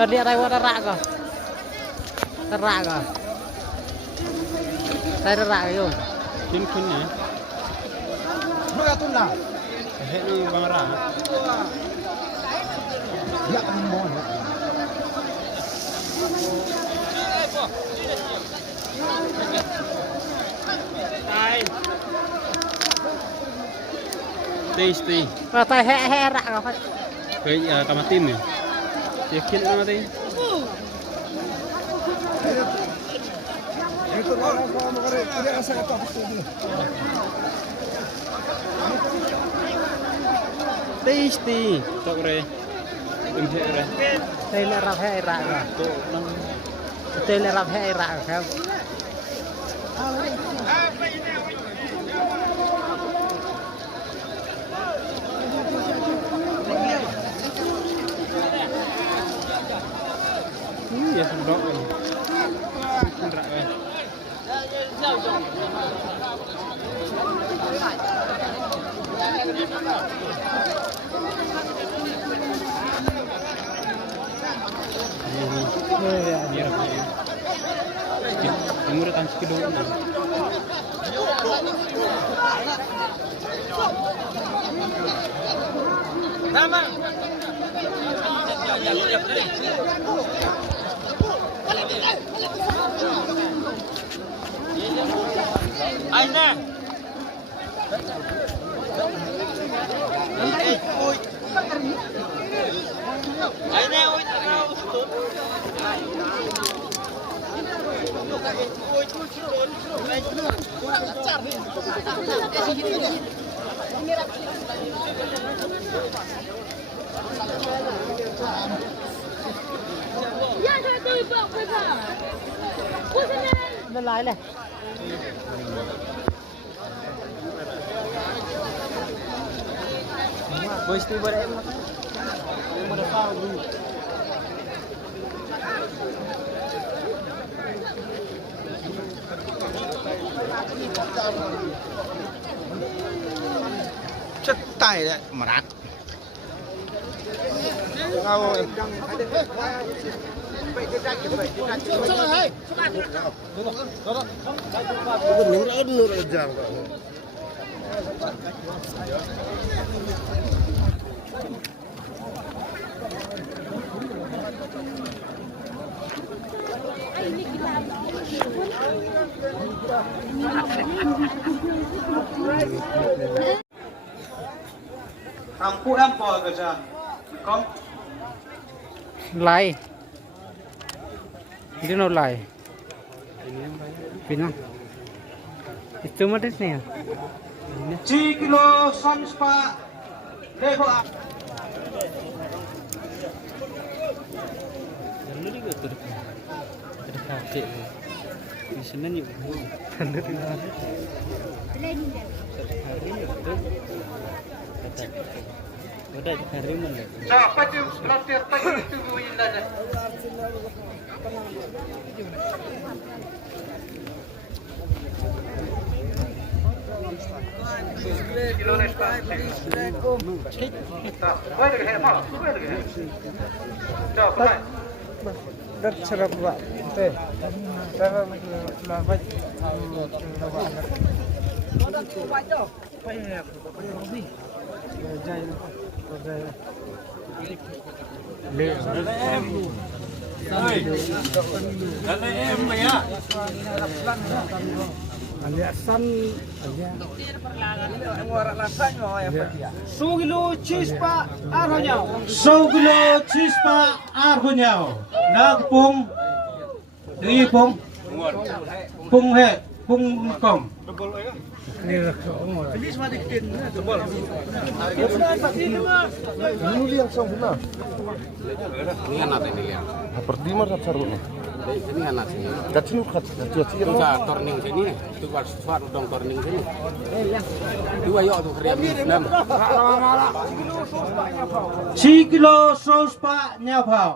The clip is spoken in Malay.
Tadi ada yang rak kah? Rak kah? Saya rak yo. Kin ya. Beratun lah. Hek nang bang ra. Ya mau. Tasty. Tai hek rak kah? Kayak kamatin ya. Yakin na natin. Itu orang kalau mau kerja tidak rasa apa betul. Tasty. Tok re. Hek re. Tai le rak hek rak kah? Tok nang Tai le rak hek rak kah? ya sendok ini. Rak re. Ini udah tansi kedua. Nama. Aina. Aina oi Nó lại này. Voice tu buat em. Em ada tahu dulu. Cetai dah merat. Kau Ampu ampo kerja. Kau Lại. Dia no lại. Pina. Itu mah des nih. 10 kilo sanspa lego. Jangan juga terpakai. Di sana ni. Tanda di mana? Udah hari mana? Siapa tu pelatih pagi itu buin dah. Kilo nespa. Tak, boleh ke hemat? Boleh ke? Jauh, boleh. Đất serap buat. Teh. Serap lawat. Ada tu baca. Payah. Jai. Jai. Le. Em. Kalau em ya. Aliasan aja. 100 kilo cheese pa arhonya. 100 kilo cheese pa arhonya. Nak pung. Di pung. Pung he, pung kom. Ini umur. Ini semua dikin tebal. Ini dia yang sempurna. Ini anak ini lihat. Seperti mana sarungnya? Ini anak sini. Kacil kat, kacil. Itu turning sini, itu suatu dong turning sini. Dua yuk tuh kriam Islam. 10 kilo sos pak nyapau.